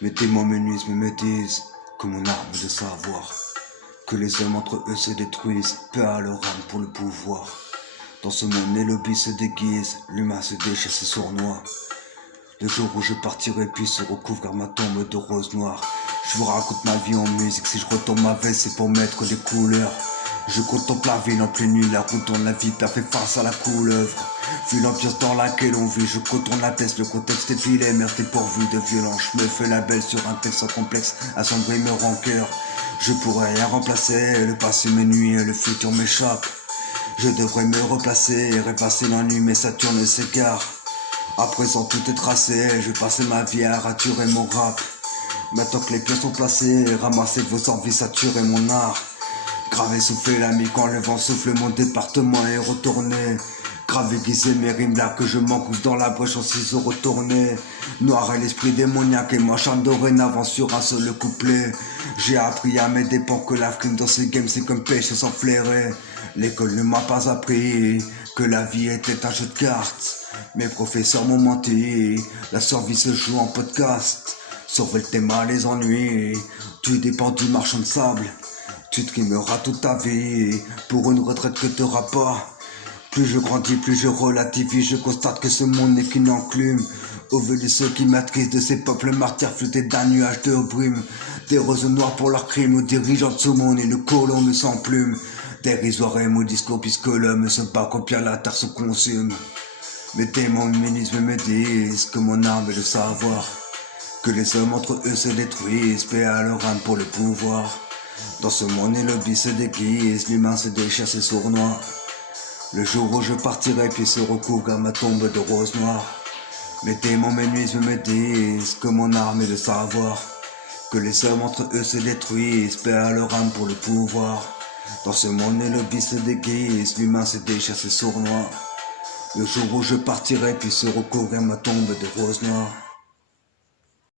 Mes démons m'énuisent, me disent que mon arme de savoir, que les hommes entre eux se détruisent, peu à leur âme pour le pouvoir. Dans ce monde, les lobbies se déguisent, l'humain se déchire ses sournois. Le jour où je partirai puis se recouvre ma tombe de rose noire. Je vous raconte ma vie en musique, si je retourne ma veste c'est pour mettre des couleurs. Je contemple la ville en pleine nuit, la contourne la vie, fait face à la couleuvre. Vu l'ambiance dans laquelle on vit, je contourne la peste, le contexte est vilain, merde est pourvu de violence. Je me fais la belle sur un texte sans complexe, assombri me rancœur. Je pourrais rien remplacer, le passé me nuit et le futur m'échappe. Je devrais me replacer et repasser l'ennui, mais Saturne s'égare. À présent tout est tracé, je vais passer ma vie à raturer mon rap. Maintenant que les pions sont placés, ramasser vos envies, saturer mon art. Gravé souffler l'ami quand le vent souffle, mon département est retourné. Grave aiguisé mes rimes là que je m'engouffre dans la brèche en ciseaux retournés. Noir est l'esprit démoniaque et moi chante dorénavant sur un seul couplet. J'ai appris à mes dépens que la frime dans ce game c'est comme pêche sans flairer. L'école ne m'a pas appris que la vie était un jeu de cartes. Mes professeurs m'ont menti, la survie se joue en podcast. Sauver le thème les ennuis, tu dépends du marchand de sable. Tu trimeras toute ta vie pour une retraite que t'auras pas. Plus je grandis, plus je relativise, je constate que ce monde n'est qu'une enclume. Au vu de ceux qui maîtrisent de ces peuples martyrs flottés d'un nuage de brume. Des roses noires pour leurs crimes, aux dirigeants de ce monde et le colon ne sans plume. Dérisoire et mon discours puisque l'homme se bat quand bien la terre se consume. Mes démons me disent que mon arme est le savoir, que les hommes entre eux se détruisent, paix à leur âme pour le pouvoir. Dans ce monde les lobbies se déguisent, l'humain se déchire ses sournois. Le jour où je partirai puis se recouvre à ma tombe de rose noire. Mes démons me disent que mon arme est le savoir, que les hommes entre eux se détruisent, paix à leur âme pour le pouvoir. Dans ce monde les lobbies se déguisent, l'humain se déchire ses sournois. Le jour où je partirai puis se recouvre à ma tombe de rose noire.